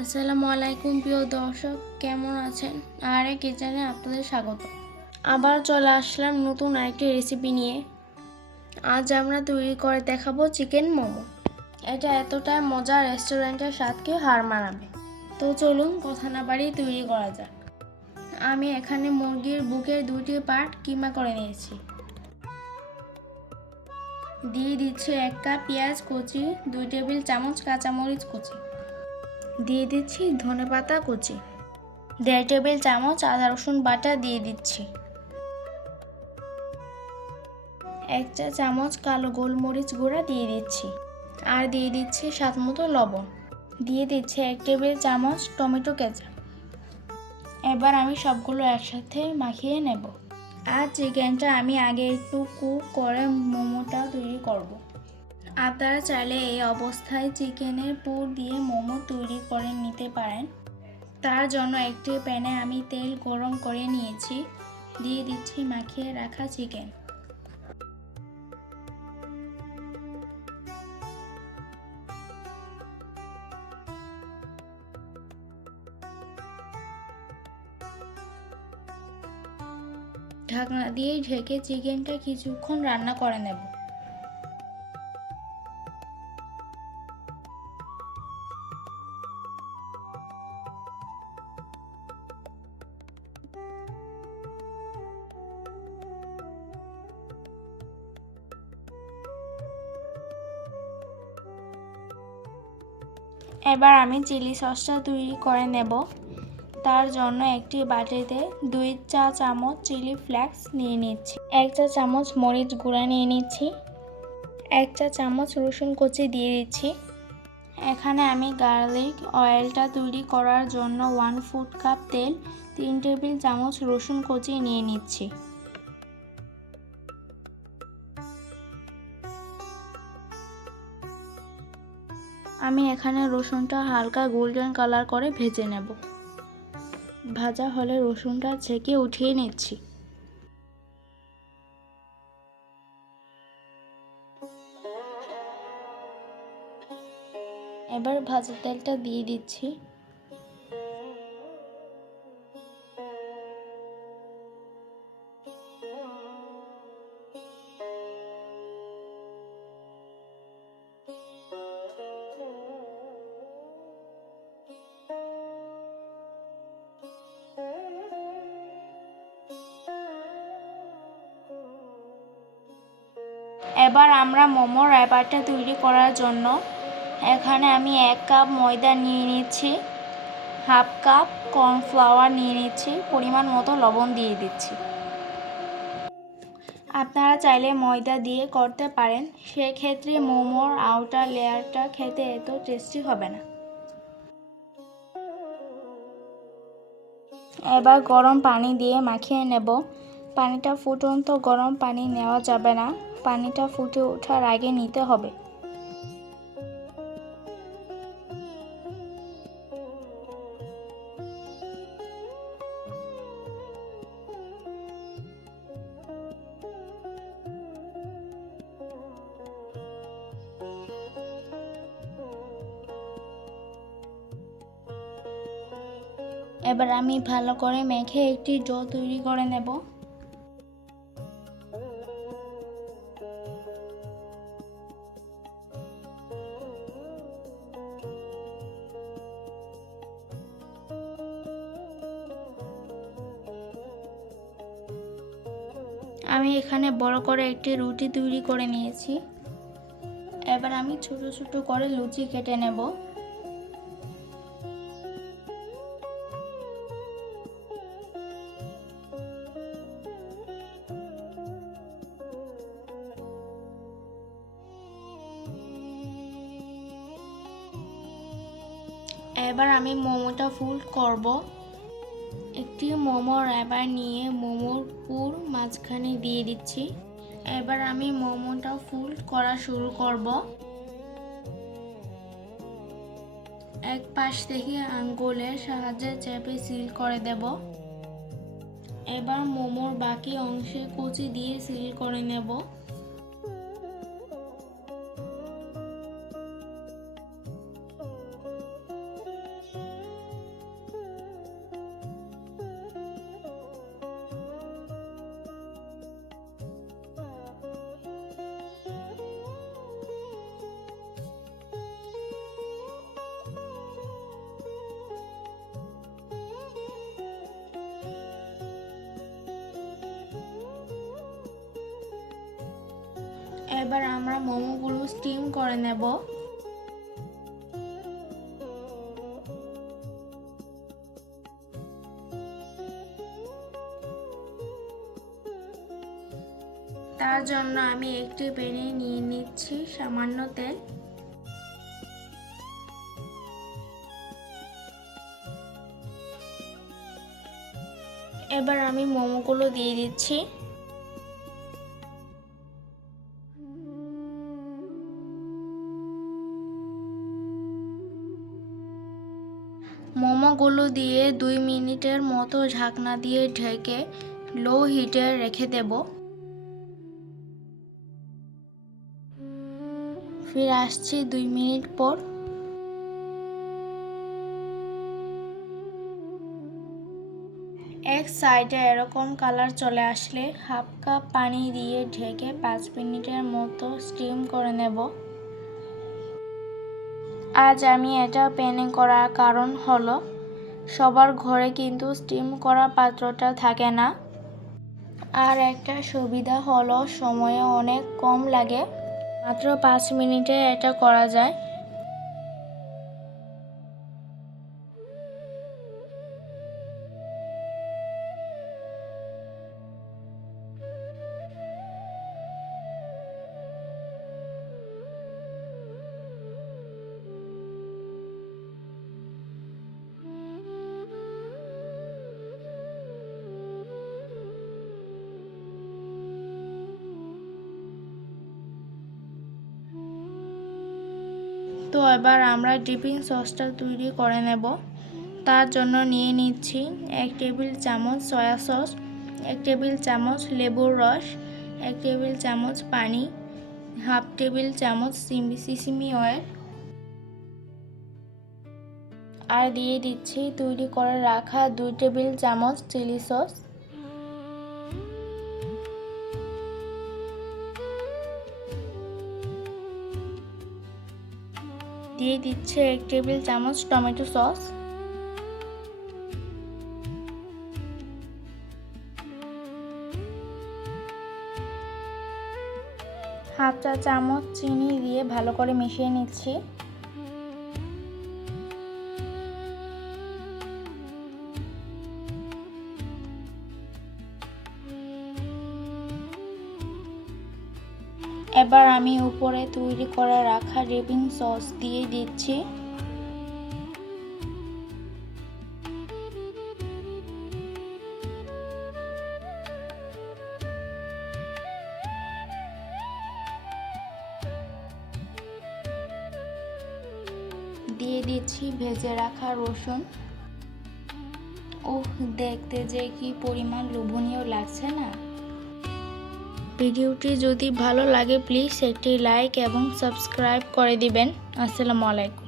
আসসালামু আলাইকুম প্রিয় দর্শক, কেমন আছেন? আরে কিচেনে আপনাদের স্বাগত। আবার চলে আসলাম নতুন আরেকটি রেসিপি নিয়ে। আজ আমরা তৈরি করে দেখাবো চিকেন মোমো। এটা এতটা মজা, রেস্টুরেন্টের স্বাদকে হার মানাবে। তো চলুন কথা না বাড়িয়ে তৈরি করা যাক। আমি এখানে মুরগির বুকের 2টি পার্ট কিমা করে নিয়েছি। দিয়ে দিচ্ছি 1 কাপ পেঁয়াজ কুচি, 2 টেবিল চামচ কাঁচামরিচ কুচি। দিয়ে দিচ্ছি ধনেপাতা কুচি, 1.5 টেবিল চামচ আদা রসুন বাটা দিয়ে দিচ্ছি। 1 চা চামচ কালো গোলমরিচ গুঁড়া দিয়ে দিচ্ছি। আর দিয়ে দিচ্ছি স্বাদ মতো লবণ। দিয়ে দিচ্ছি 1 টেবিল চামচ টমেটো কেচাপ। এবার আমি সবগুলো একসাথে মাখিয়ে নেব। আর চিকেনটা আমি আগে একটু কুক করে মোমোটা তৈরি করব। আপনারা চাইলে এই অবস্থায় চিকেনের পুর দিয়ে মোমো তৈরি করে নিতে পারেন। তার জন্য একটি প্যানে আমি তেল গরম করে নিয়েছি। দিয়ে দিচ্ছি মাখিয়ে রাখা চিকেন। ঢাকনা দিয়ে ঢেকে চিকেনটা কিছুক্ষণ রান্না করে নেব। এবার আমি চিলি সসটা তৈরি করে নেব। তার জন্য একটি বাটিতে 2 চা চামচ চিলি ফ্লেক্স নিয়ে নিচ্ছি, 1 চা চামচ মরিচ গুঁড়া নিয়ে নিচ্ছি, 1 চা চামচ রসুন কুচি দিয়ে দিচ্ছি। এখানে আমি গার্লিক অয়েলটা তৈরি করার জন্য 1/4 কাপ তেল, 3 টেবিল চামচ রসুন কুচি নিয়ে নিচ্ছি। আমি এখানে রসুনটা হালকা গোল্ডেন কালার করে ভেজে নেব। ভাজা হলে রসুনটা ছেঁকে উঠিয়ে নিচ্ছি। এবার ভাজা তেলটা দিয়ে দিচ্ছি। এবার আমরা মোমোর র্যাপারটা তৈরি করার জন্য এখানে আমি 1 কাপ ময়দা নিয়ে নিচ্ছি, 1/2 কাপ কর্নফ্লাওয়ার নিয়ে নিচ্ছি, পরিমাণ মতো লবণ দিয়ে দিচ্ছি। আপনারা চাইলে ময়দা দিয়ে করতে পারেন, সেক্ষেত্রে মোমোর আউটার লেয়ারটা খেতে এত টেস্টি হবে না। এবার গরম পানি দিয়ে মাখিয়ে নেব। পানিটা ফুটন্ত গরম পানি নেওয়া যাবে না, পানিটা ফুটে ওঠার আগে নিতে হবে। এবার আমি ভালো করে মেখে একটি ডো তৈরি করে নেব। আমি এখানে বড় করে একটি রুটি তৈরি করে নিয়েছি। এবার আমি ছোট ছোট করে লুচি কেটে নেব। এবার আমি মোমোটা ফোল্ড করব। একটি মোমো র্যাপার নিয়ে মোমোর পুর মাঝখানে দিয়ে দিচ্ছি। এবার আমি মোমোটা ফোল্ড করা শুরু করব। এক পাশ থেকে আঙ্গুলের সাহায্যে চেপে সিল করে দেব। এবার মোমোর বাকি অংশে কুচি দিয়ে সিল করে নেব। এবার আমরা মোমোগুলো স্টিম করে নেব। তার জন্য আমি একটি প্যানে নিয়ে নিচ্ছি সামান্য তেল। এবার আমি মোমোগুলো দিয়ে দিচ্ছি। মোমোগুলো দিয়ে 2 মিনিটের মতো ঢাকনা দিয়ে ঢেকে লো হিটে রেখে দেব। ফিরে আসছি 2 মিনিট পর। এক সাইডে এরকম কালার চলে আসলে হাফ কাপ পানি দিয়ে ঢেকে 5 মিনিটের মতো স্টিম করে নেব। আজ আমি এটা প্যানে করার কারণ হলো সবার ঘরে কিন্তু স্টিম করা পাত্রটা থাকে না। আর একটা সুবিধা হলো সময় অনেক কম লাগে, মাত্র 5 মিনিটে এটা করা যায়। তো এবার আমরা ডিপিং সসটা তৈরি করে নেব। তার জন্য নিয়ে নিচ্ছি 1 টেবিল চামচ সয়া সস, 1 টেবিল চামচ লেবুর রস, 1 টেবিল চামচ পানি, হাফ টেবিল চামচ সিসিমি অয়েল, আর দিয়ে দিচ্ছি তৈরি করে রাখা 2 টেবিল চামচ চিলি সস। দিয়ে দিচ্ছে 1 টেবিল চামচ টমেটো সস, হাফ চা চামচ চিনি দিয়ে ভালো করে মিশিয়ে নিচ্ছি। এবার আমি উপরে তৈরি করে রাখা ডিপিং সস দিয়ে দিচ্ছি। দিয়ে দিচ্ছি ভেজে রাখা রসুন। ওহ, দেখতে যে কি পরিমাণ লোভনীয় লাগছে না। ভিডিওটি যদি ভালো লাগে প্লিজ একটি লাইক এবং সাবস্ক্রাইব করে দিবেন। আসসালামু আলাইকুম।